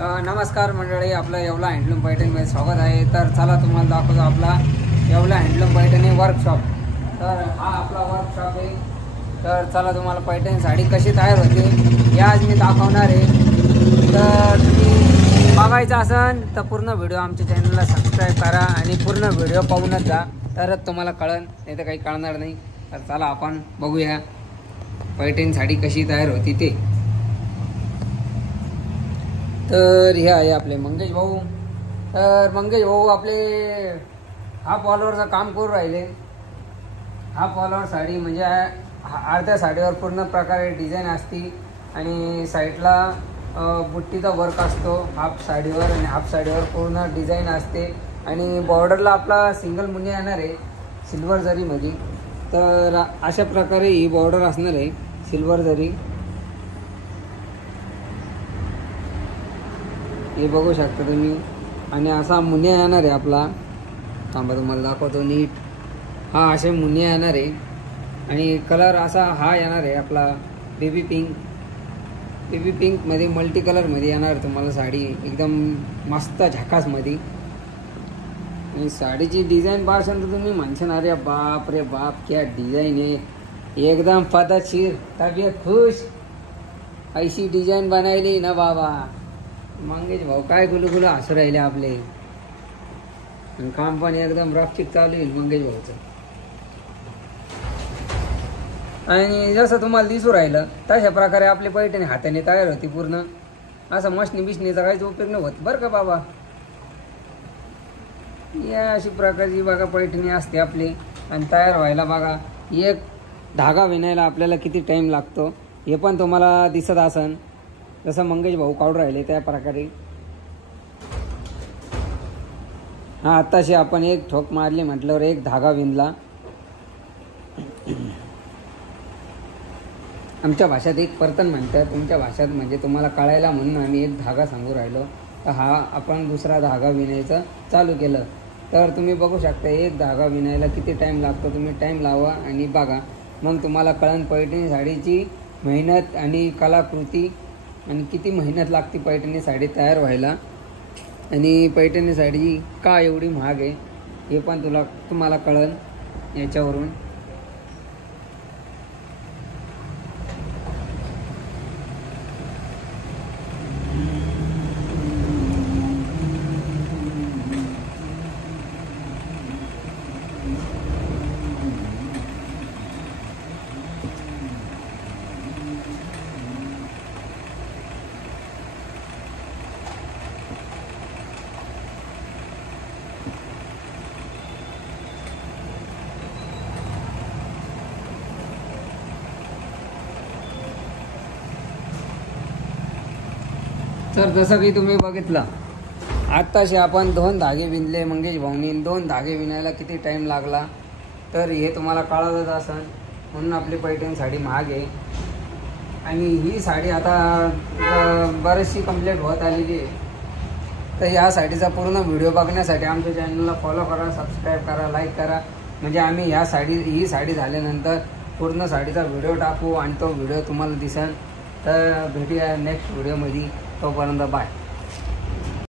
नमस्कार मंडळी, आपलं येवला हँडलूम पैठणीमध्ये स्वागत आहे। तर चला तुम्हाला दाखवतो आपला येवला हँडलूम पैठणी वर्कशॉप। तर हा आपला वर्कशॉप आहे। तर चला तुम्हाला पैठणी साडी कशी तयार होते हे आज मी दाखवणार आहे। तर तुम्ही बघायचं असेल तर पूर्ण व्हिडिओ आमच्या चॅनलला सबस्क्राईब करा आणि पूर्ण व्हिडिओ पाहूनच जा, तरच तुम्हाला कळेल, नाही तर काही कळणार नाही। तर चला आपण बघूया पैठणी साडी कशी तयार होती ते। तर हे आहे आपले मंगेश भाऊ। तर मंगेश भाऊ आपले हाफ ऑलवरचं काम करू राहिले। हाफ ऑलवर साडी म्हणजे अर्ध्या साडीवर पूर्ण प्रकारे डिझाईन असते आणि साईडला बुट्टीचा वर्क असतो हाफ साडीवर, आणि हाफ साडीवर पूर्ण डिझाईन असते आणि बॉर्डरला आपला सिंगल मुनिया येणार आहे सिल्वर जरीमध्ये। तर अशा प्रकारे ही बॉर्डर असणार आहे सिल्वर जरी, हे बघू शकता तुम्ही। आणि असा मुनिया येणार आहे आपला, थांबा तुम्हाला दाखवतो नीट। हा असे मुनिया येणार आहे आणि कलर असा हा येणार आहे आपला बेबी पिंक। बेबी पिंकमध्ये मल्टी कलरमध्ये येणार तुम्हाला साडी, एकदम मस्त झकासमध्ये। आणि साडीची डिझाईन पाहशाल तर तुम्ही म्हणशाल अरे बाप रे बाप क्या डिझाईन आहे, एकदम पद्धतशीर, तबीयत खुश, ऐसी डिझाईन बनायली ना बाबा। मंगेश भाऊ काय गुलगुल हसू राहिले आपले, आणि काम पण एकदम रफचिक चालू आहे मंगेश भाऊचं। आणि जसं तुम्हाला दिसू राहिलं तशा प्रकारे आपली पैठणी हाताने तयार होती पूर्ण, असं मशनी बिशनीचा काहीच उपयोग नाही होत बरं का बाबा। या अशी प्रकारची बघा पैठणी असते आपली। आणि तयार व्हायला बघा एक धागा विणायला आपल्याला किती टाईम लागतो हे पण तुम्हाला दिसत असन, जसं मंगेश भाऊ काढून राहिले त्या प्रकारे। हा आत्ताशी आपण एक ठोक मारली म्हटल्यावर एक धागा विणला। आमच्या भाषेत एक परतन म्हणतात, तुमच्या भाषेत म्हणजे तुम्हाला कळायला म्हणून आम्ही एक धागा सांगू राहिलो। तर हा आपण दुसरा धागा विणायचं चालू केलं तर तुम्ही बघू शकता एक धागा विणायला किती टाईम लागतो। तुम्ही टाईम लावा आणि बघा, मग तुम्हाला कळन पैठणी साडीची मेहनत आणि कलाकृती आणि किती मेहनत लागते पैठणी साडी तयार व्हायला, आणि पैठणी साडी का एवढी महाग आहे हे पण तुम्हाला कळेल याच्यावरून। तर जसं की तुम्ही बघितलं आत्ताशी आपण 2 धागे विणले मंगेश भाऊनी। 2 धागे विणायला किती टाईम लागला तर हे तुम्हाला कळतच असेल, म्हणून आपली पैठणी साडी महाग आहे। आणि ही साडी आता बरीचशी कंप्लीट होत आलेली आहे। तर या साडीचा पूर्ण व्हिडिओ बघण्यासाठी आमच्या चॅनलला फॉलो करा, सबस्क्राईब करा, लाईक करा, म्हणजे आम्ही ही साडी झाल्यानंतर पूर्ण साडीचा व्हिडिओ टाकू आणि तो व्हिडिओ तुम्हाला दिसेल। तर भेटूया नेक्स्ट व्हिडिओमध्ये, तोपर्यंत बाय।